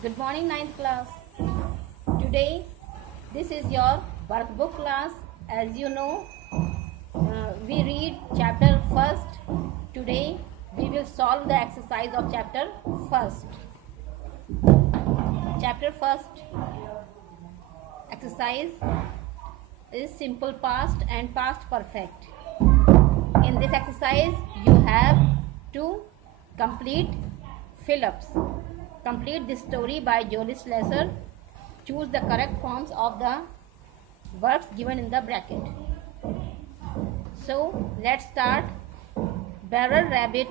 Good morning, ninth class. Today, this is your workbook class. As you know, we read chapter first. Today, we will solve the exercise of chapter first. Chapter first exercise is simple past and past perfect. In this exercise, you have to complete fill-ups. Complete this story by Jolie Slesser. Choose the correct forms of the verbs given in the bracket. So let's start. Barrel Rabbit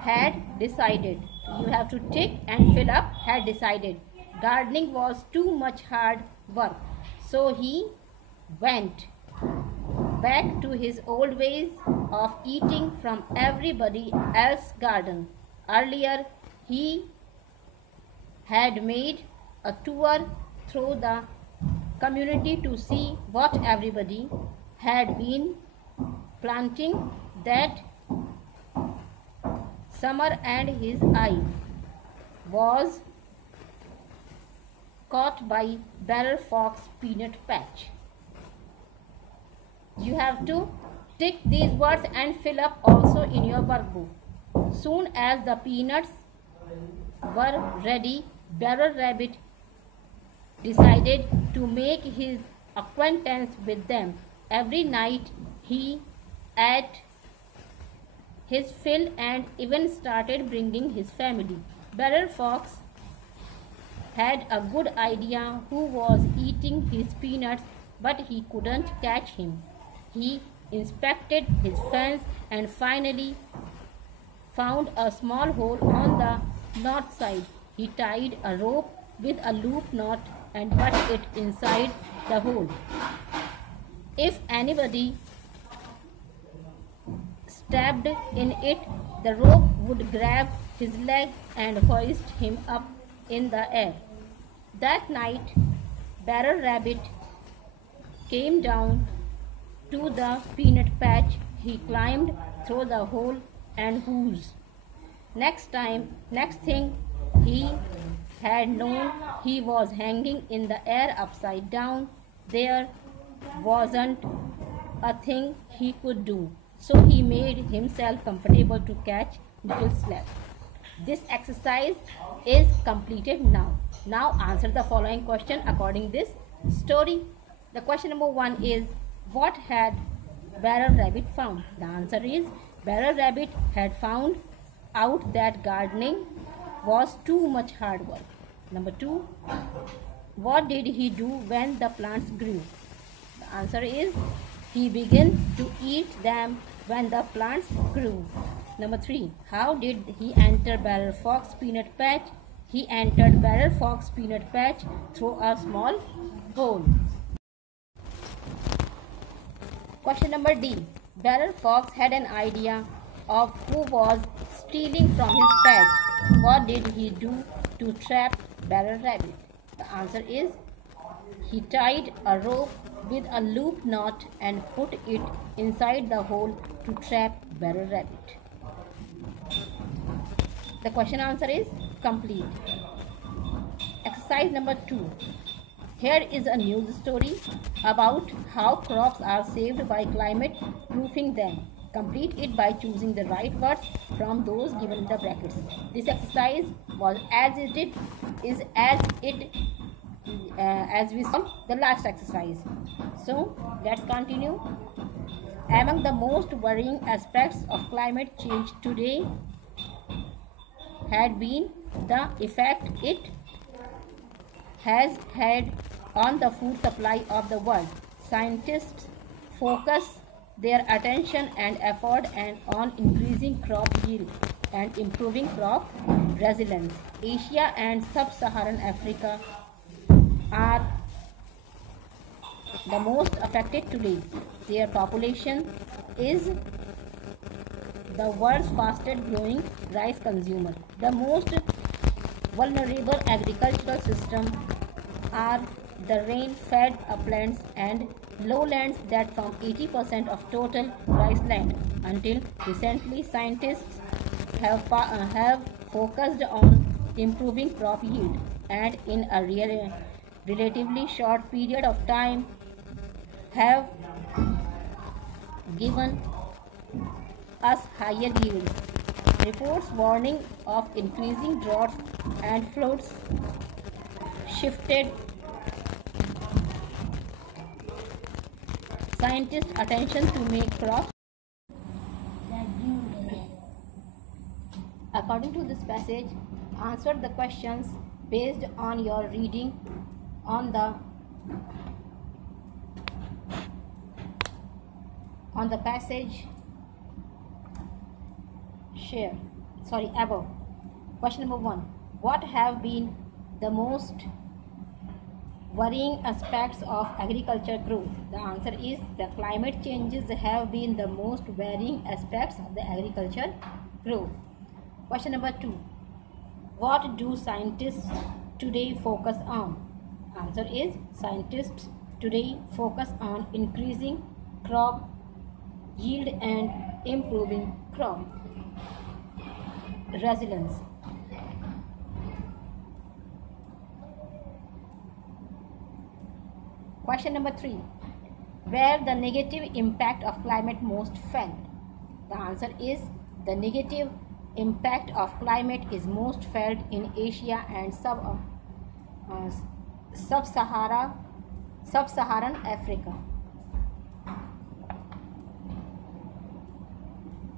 had decided. You have to tick and fill up had decided. Gardening was too much hard work. So he went back to his old ways of eating from everybody else's garden. Earlier, he had made a tour through the community to see what everybody had been planting that summer, and his eye was caught by Barrel Fox peanut patch. You have to tick these words and fill up also in your workbook. Soon as the peanuts were ready, Barrel Rabbit decided to make his acquaintance with them. Every night he ate his fill and even started bringing his family. Barrel Fox had a good idea who was eating his peanuts, but he couldn't catch him. He inspected his fence and finally found a small hole on the north side. He tied a rope with a loop knot and put it inside the hole. If anybody stepped in it, the rope would grab his leg and hoist him up in the air. That night, Barrel Rabbit came down to the peanut patch. He climbed through the hole and whoos. Next thing he had known, he was hanging in the air upside down. There wasn't a thing he could do, so he made himself comfortable to catch little slap. This exercise is completed now. Now answer the following question according this story. The question number 1 is, what had Barrel Rabbit found? The answer is, Barrel Rabbit had found out that gardening was too much hard work. Number 2, what did he do when the plants grew? The answer is, he began to eat them when the plants grew. Number 3, how did he enter Barrel Fox peanut patch? He entered Barrel Fox peanut patch through a small hole. Question number D. Barrel Fox had an idea of who was stealing from his patch. What did he do to trap Barrel Rabbit? The answer is, he tied a rope with a loop knot and put it inside the hole to trap Barrel Rabbit. The question answer is complete. Exercise number 2. Here is a news story about how crops are saved by climate proofing them. Complete it by choosing the right words from those given in the brackets. This exercise was as we saw the last exercise. So let's continue. Among the most worrying aspects of climate change today had been the effect it has had on the food supply of the world. Scientists focus their attention and effort on increasing crop yield and improving crop resilience. Asia and sub-Saharan Africa are the most affected today. Their population is the world's fastest growing rice consumer. The most vulnerable agricultural systems are the rain-fed uplands and lowlands that form 80% of total rice land. Until recently, scientists have focused on improving crop yield, and in a relatively short period of time have given us higher yields. Reports warning of increasing droughts and floods shifted scientists' attention to make crops. According to this passage, answer the questions based on your reading on the passage above. Question number 1. What have been the most worrying aspects of agriculture growth? The answer is the climate changes have been the most worrying aspects of the agriculture growth. Question number 2. What do scientists today focus on? Answer is scientists today focus on increasing crop yield and improving crop resilience. Question number 3. Where the negative impact of climate most felt? The answer is the negative impact of climate is most felt in Asia and sub-Saharan Africa.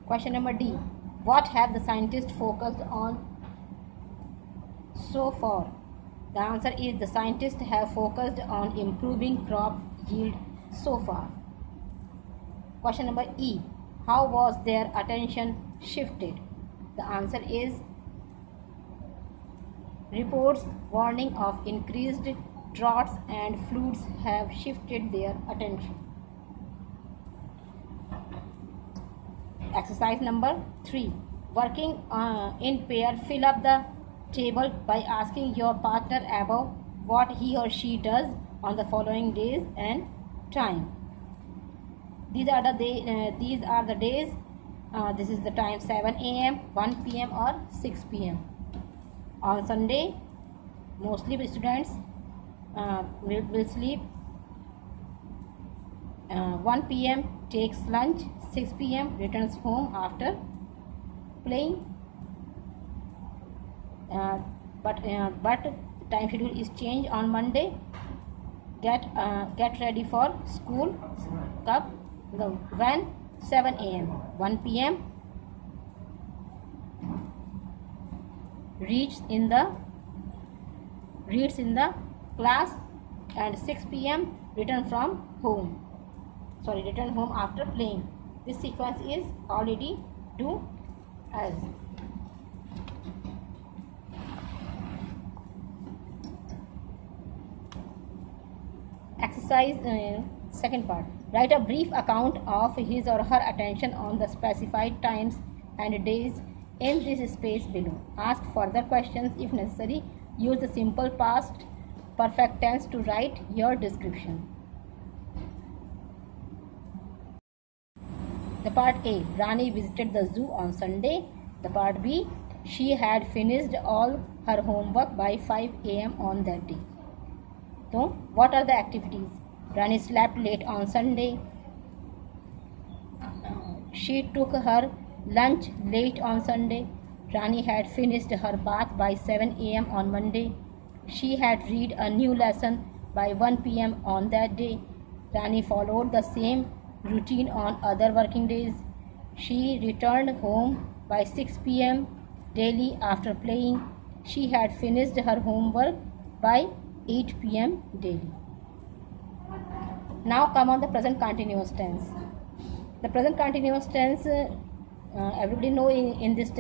Question number D. What have the scientists focused on so far? The answer is the scientists have focused on improving crop yield so far. Question number E. How was their attention shifted? The answer is reports warning of increased droughts and floods have shifted their attention. Exercise number 3. Working in pair, fill up the table by asking your partner about what he or she does on the following days and time. These are the days. This is the time: 7 a.m., 1 p.m. or 6 p.m. On Sunday, mostly students will sleep. 1 p.m. takes lunch. 6 p.m. returns home after playing. But time schedule is changed on Monday. Get ready for school. When 7 a.m. 1 p.m. reads in the class, and 6 p.m. return home after playing. This sequence is already do as. Exercise second part. Write a brief account of his or her attention on the specified times and days in this space below. Ask further questions if necessary. Use the simple past perfect tense to write your description. The part A. Rani visited the zoo on Sunday. The part B. She had finished all her homework by 5 a.m. on that day. So, what are the activities? Rani slept late on Sunday. She took her lunch late on Sunday. Rani had finished her bath by 7 a.m. on Monday. She had read a new lesson by 1 p.m. on that day. Rani followed the same routine on other working days. She returned home by 6 p.m. daily after playing. She had finished her homework by 8 p.m. daily. Now come on the present continuous tense. The present continuous tense, everybody know in this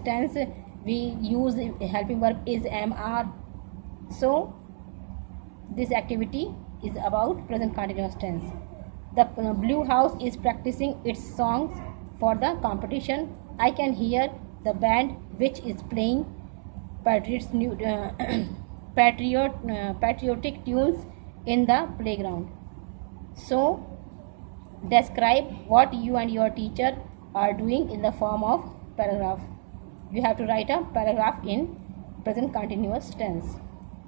tense we use helping verb is, am, are. So this activity is about present continuous tense. The blue house is practicing its songs for the competition. I can hear the band which is playing patriotic tunes in the playground. So describe what you and your teacher are doing in the form of paragraph. You have to write a paragraph in present continuous tense.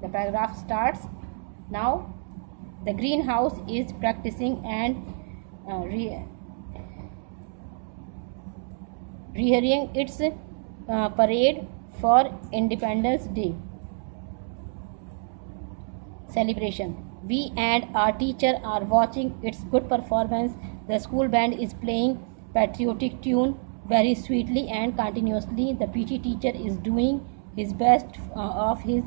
The paragraph starts. Now the greenhouse is practicing and rehearsing its parade for Independence Day celebration. We and our teacher are watching its good performance. The school band is playing patriotic tune very sweetly and continuously. The PT teacher is doing his best of his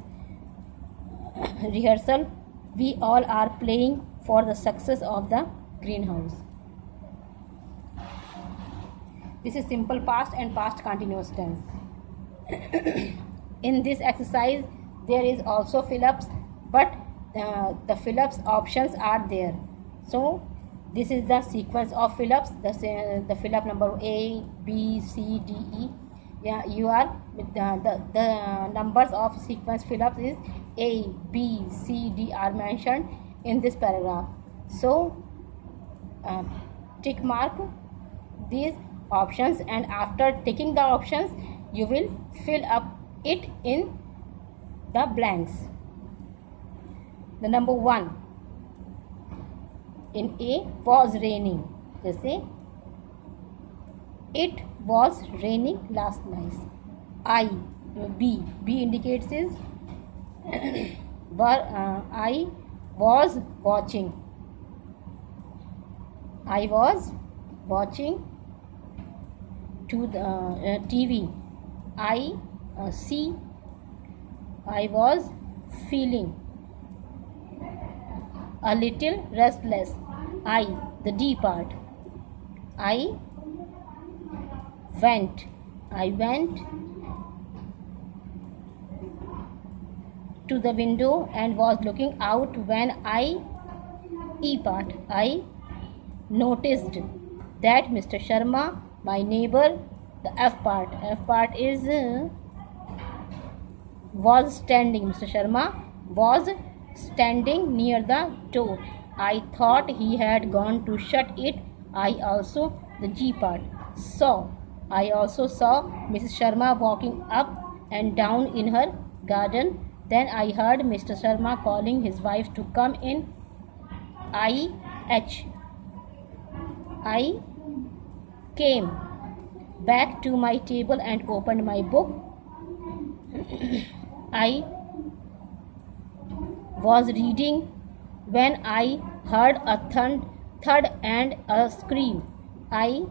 rehearsal. We all are playing for the success of the greenhouse. This is simple past and past continuous tense. In this exercise, there is also fill-ups, but the fill-ups options are there. So this is the sequence of fill-ups. The fill-up number A, B, C, D, E. Yeah, you are the numbers of sequence fill-ups is A, B, C, D are mentioned in this paragraph. So tick mark these options, and after ticking the options you will fill up it in the blanks. The number 1 in A was raining. Just say it was raining last night. B indicates is I was watching. I was watching to the TV. C I was feeling a little restless. The D part. I went to the window and was looking out when E part. I noticed that Mr. Sharma, my neighbor. The F part is was standing. Mr. Sharma was standing near the door. I thought he had gone to shut it. The G part, saw. I also saw Mrs. Sharma walking up and down in her garden. Then I heard Mr. Sharma calling his wife to come in. I came back to my table and opened my book. I was reading when I heard a thud and a scream. I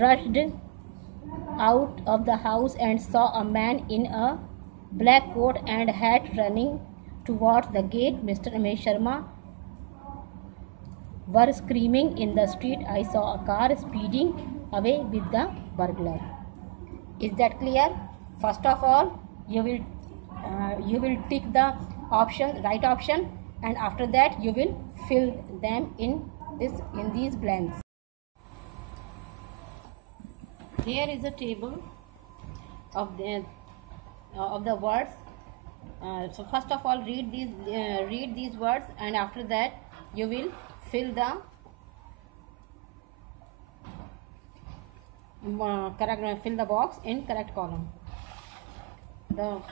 rushed out of the house and saw a man in a black coat and hat running towards the gate. Mr. and Ms. Sharma were screaming in the street. I saw a car speeding away with the burglar. Is that clear? First of all, you will tick the right option, and after that you will fill them in these blanks. Here is a table of the words. So first of all, read these words, and after that you will fill the fill the box in correct column.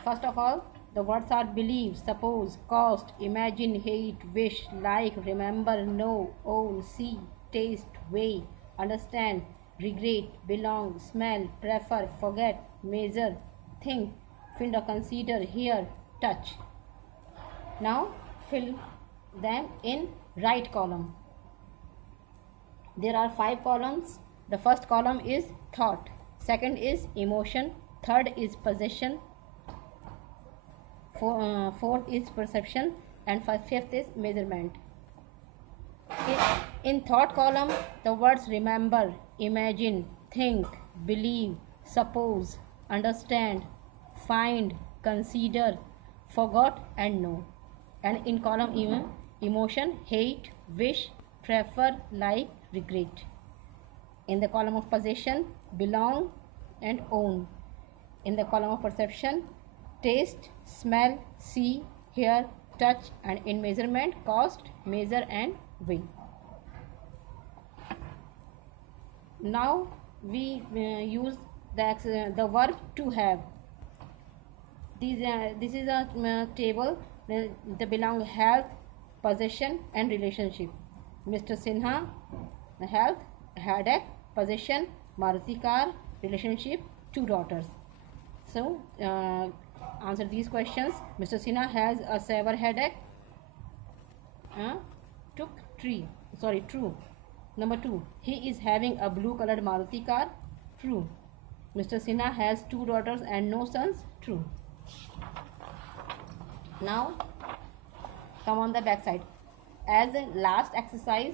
First of all, the words are believe, suppose, cost, imagine, hate, wish, like, remember, know, own, see, taste, weigh, understand, regret, belong, smell, prefer, forget, measure, think, find or consider, hear, touch. Now fill them in right column. There are 5 columns. The first column is thought, second is emotion, third is possession, fourth is perception, and fifth is measurement. In thought column, the words remember, imagine, think, believe, suppose, understand, find, consider, forgot, and know. And in column emotion, hate, wish, prefer, like, regret. In the column of possession, belong and own. In the column of perception, taste, smell, see, hear, touch, and in measurement, cost, measure, and weigh. Now we use the verb to have. This is a table that belong health, possession and relationship. Mr. Sinha, health, headache, possession, Maruti car, relationship, 2 daughters. So answer these questions. Mr. Sinha has a severe headache. True. Number 2, he is having a blue colored Maruti car. True. Mr. Sinha has 2 daughters and no sons. True. Now come on the back side. As a last exercise,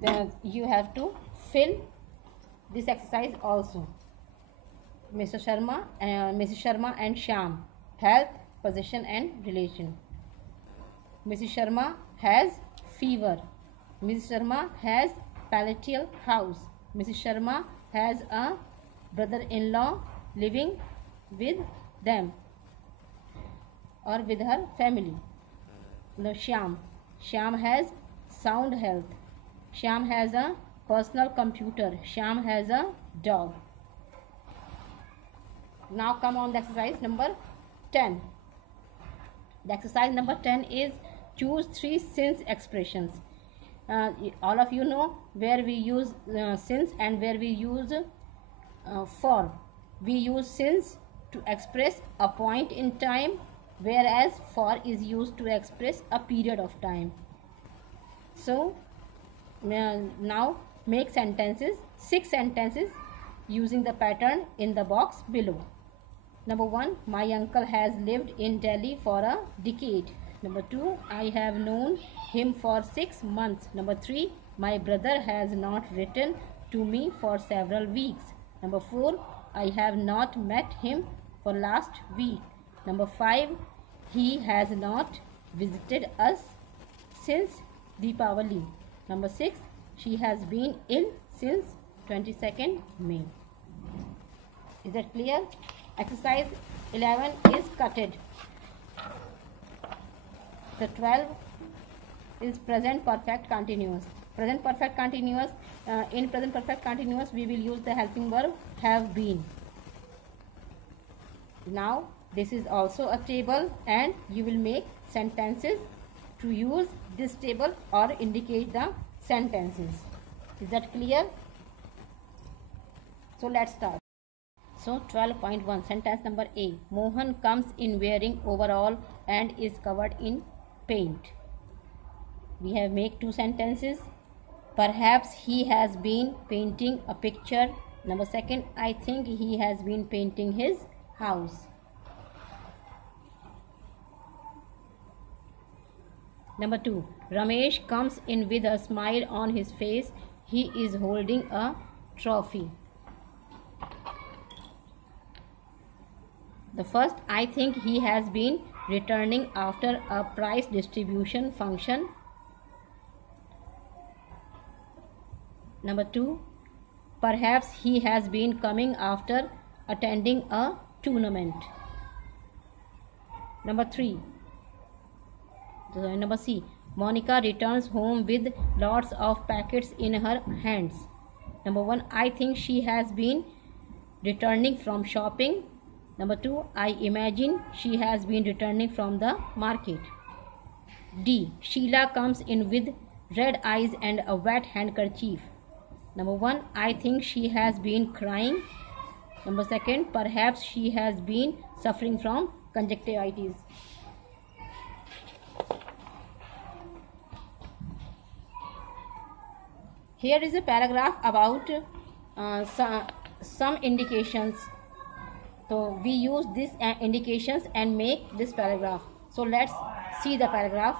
then you have to fill this exercise also. Mr. Sharma and Mrs. Sharma and Shyam, health, possession and relation. Mrs. Sharma has fever. Mrs. Sharma has palatial house. Mrs. Sharma has a brother-in-law living with them or with her family. Now Shyam has sound health. Shyam has a personal computer. Shyam has a dog. Now come on the exercise number 10. The exercise number 10 is choose 3 since expressions. All of you know where we use since and where we use for. We use since to express a point in time, whereas for is used to express a period of time. So now make sentences, 6 sentences using the pattern in the box below. Number 1, my uncle has lived in Delhi for a decade. Number 2, I have known him for 6 months. Number 3, my brother has not written to me for several weeks. Number 4, I have not met him for last week. Number 5, he has not visited us since Deepavali. Number 6, she has been ill since 22nd May. Is that clear? Exercise 11 is cutted. The 12 is present perfect continuous. Present perfect continuous. In present perfect continuous, we will use the helping verb have been. Now this is also a table, and you will make sentences to use this table or indicate the sentences. Is that clear? So let's start. So 12.1, sentence number A. Mohan comes in wearing overall and is covered in paint. We have make 2 sentences. Perhaps he has been painting a picture. Number 2, I think he has been painting his house. Number 2, Ramesh comes in with a smile on his face. He is holding a trophy. The first, I think he has been returning after a prize distribution function. Number 2, perhaps he has been coming after attending a tournament. Number C, Monica returns home with lots of packets in her hands. Number 1, I think she has been returning from shopping. Number 2, I imagine she has been returning from the market. D, Sheila comes in with red eyes and a wet handkerchief. Number 1, I think she has been crying. Number 2, perhaps she has been suffering from conjunctivitis. Here is a paragraph about some indications. So we use these indications and make this paragraph. So let's see the paragraph.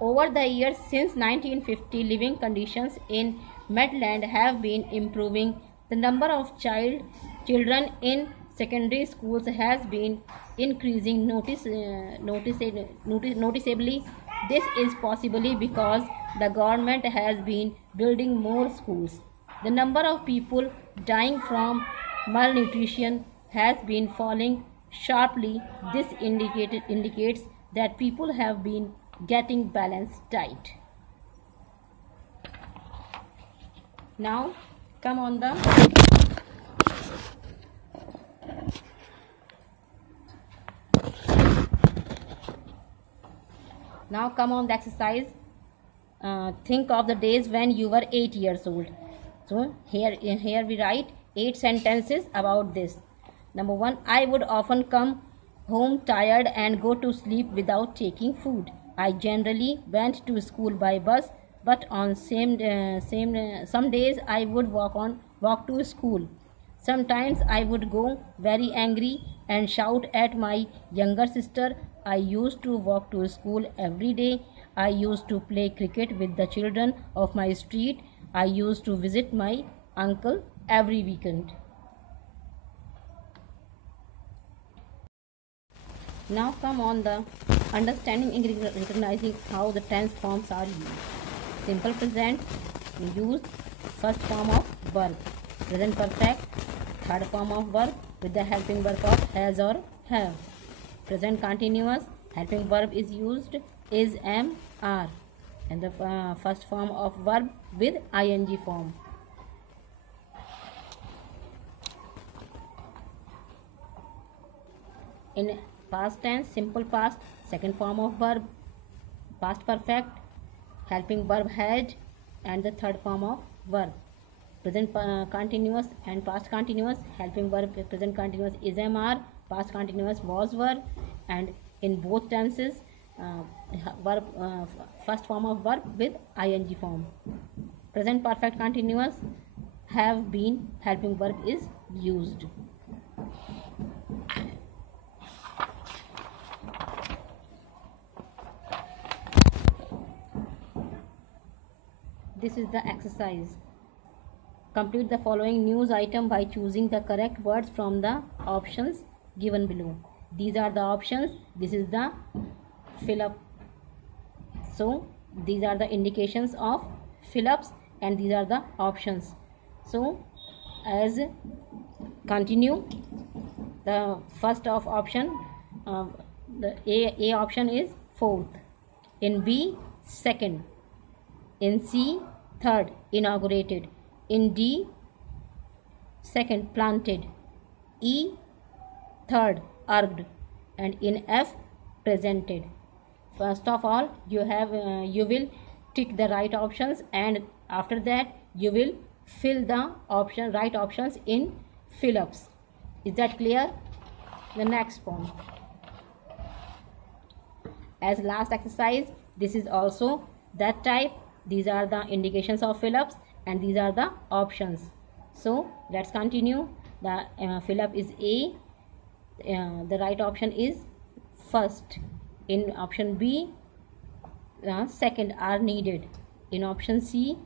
Over the years since 1950, living conditions in Medland have been improving. The number of children in secondary schools has been increasing noticeably. This is possibly because the government has been building more schools. The number of people dying from malnutrition has been falling sharply. This indicates that people have been getting balanced diet. Now come on the Now come on the exercise. Think of the days when you were 8 years old. So here we write 8 sentences about this. Number 1, I would often come home tired and go to sleep without taking food. I generally went to school by bus, but on some days I would walk to school. Sometimes I would go very angry and shout at my younger sister. I used to walk to school every day. I used to play cricket with the children of my street. I used to visit my uncle every weekend. Now come on the understanding and recognizing how the tense forms are used. Simple present, use first form of verb. Present perfect, third form of verb with the helping verb of has or have. Present continuous, helping verb is used is, am, are. And the first form of verb with ing form. In past tense, simple past, second form of verb, past perfect, helping verb had, and the third form of verb. Present continuous and past continuous, helping verb present continuous is, am, are, past continuous was, were, and in both tenses verb first form of verb with ing form. Present perfect continuous, have been, helping verb is used. This is the exercise. Complete the following news item by choosing the correct words from the options given below. These are the options. This is the fill up. So these are the indications of fill ups and these are the options. So as continue, the first of option, the A option is fourth, in B second, in C third, inaugurated, in D second, planted, E third, urged, and in F presented. First of all, you will tick the right options, and after that you will fill the right options in fill ups. Is that clear? The next form. As last exercise, this is also that type. These are the indications of fill ups and these are the options. So let's continue. The fill up is A. The right option is first. In option B, second, are needed. In option C,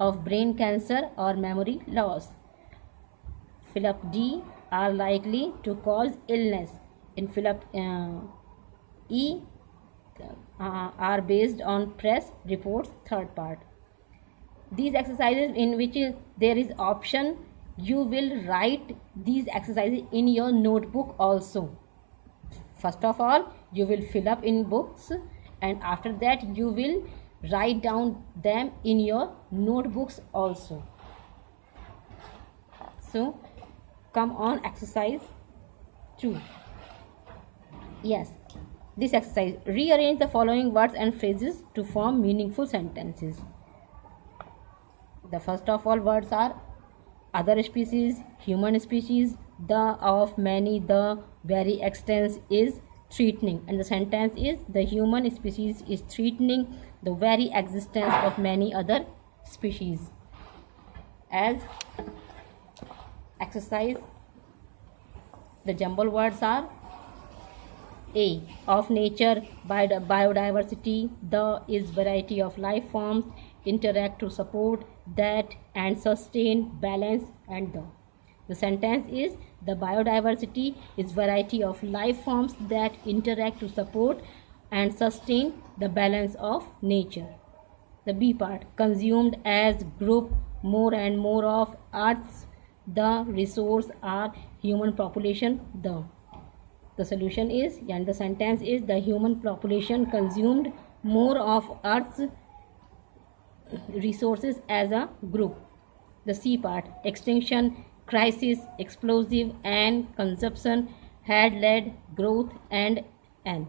of brain cancer or memory loss. Fill up D, are likely to cause illness. In fill up E, are based on press reports, third part. These exercises in which there is option, you will write these exercises in your notebook also. First of all, you will fill up in books, and after that you will write down them in your notebooks also. So come on exercise 2. Yes, this exercise, rearrange the following words and phrases to form meaningful sentences. The first of all words are other species, human species, the, of, many, the, very, extensive, is, threatening, and the sentence is the human species is threatening the very existence of many other species. As exercise, the jumble words are A, of nature, biodiversity, the is variety of life forms, interact to support, that, and sustain, balance, and the. The sentence is the biodiversity is variety of life forms that interact to support and sustain the balance of nature. The B part, consumed as group, more and more of earth's, the resource are human population, the. The solution is, and the sentence is the human population consumed more of earth's resources as a group. The C part, extinction, crisis, explosive, and consumption had led growth and N.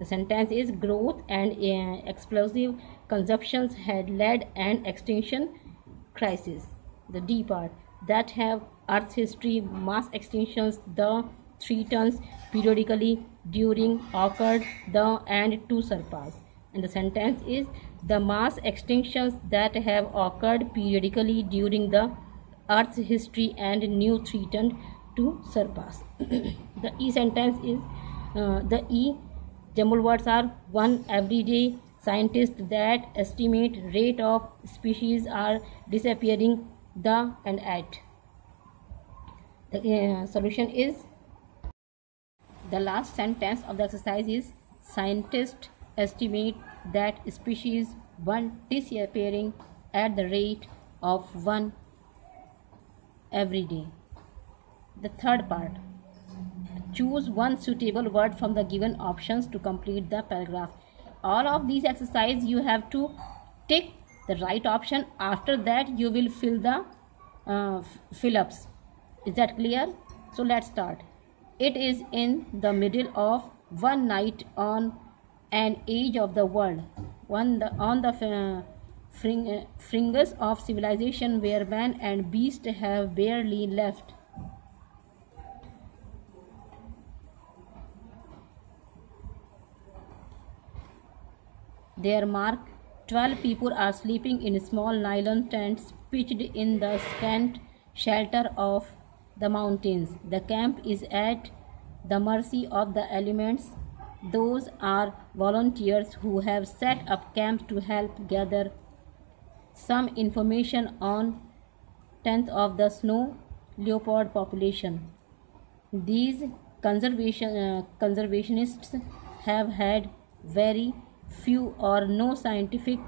The sentence is growth and explosive consumptions had led an extinction crisis. The D part, that have Earth's history, mass extinctions, the 3 tons periodically during occurred the and to surpass. And the sentence is the mass extinctions that have occurred periodically during the Earth's history and new 3 ton to surpass. The E sentence is the E jumble words are one everyday scientists that estimate rate of species are disappearing the and at. The solution is the last sentence of the exercise is scientists estimate that species one disappearing at the rate of one every day. The third part, choose one suitable word from the given options to complete the paragraph. All of these exercises you have to tick the right option. After that you will fill the fill-ups. Is that clear? So let's start. It is in the middle of one night on an edge of the world, on the fringes of civilization where man and beast have barely left. Their mark, 12 people are sleeping in small nylon tents pitched in the scant shelter of the mountains. The camp is at the mercy of the elements. Those are volunteers who have set up camp to help gather some information on 10th of the snow leopard population. These conservationists have had very few or no scientific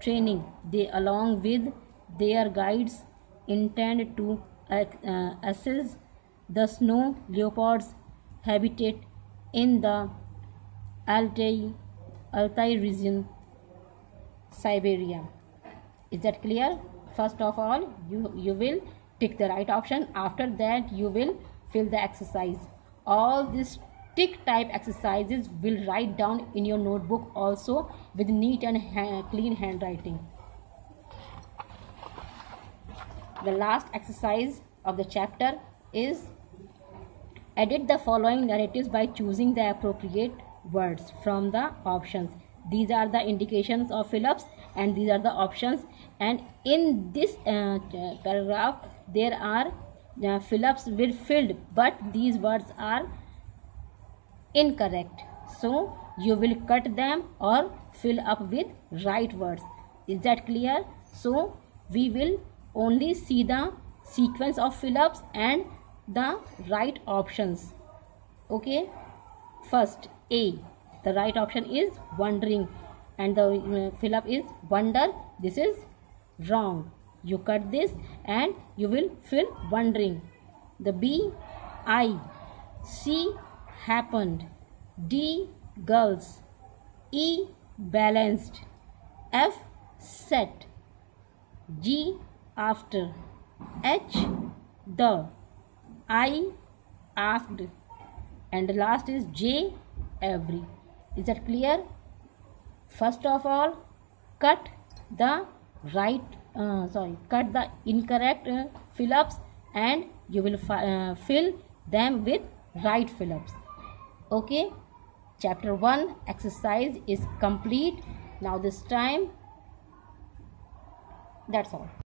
training. They, along with their guides, intend to assess the snow leopard's habitat in the Altai region, Siberia. Is that clear? First of all, you will tick the right option. After that, you will fill the exercise. All these tick type exercises will write down in your notebook also with neat and clean handwriting. The last exercise of the chapter is edit the following narratives by choosing the appropriate words from the options. These are the indications of fill-ups and these are the options, and in this paragraph there are fill-ups with filled, but these words are incorrect, so you will cut them or fill up with right words. Is that clear? So we will only see the sequence of fill-ups and the right options. Okay, first A, the right option is wondering and the fill-up is wonder. This is wrong. You cut this and you will fill wondering. The B, I, C, happened, D, girls, E, balanced, F, set, G, after, H, the, I, asked, and the last is J, every. Is that clear? First of all, cut the cut the incorrect fill-ups and you will fill them with right fill-ups. Okay, chapter 1 exercise is complete. Now this time, that's all.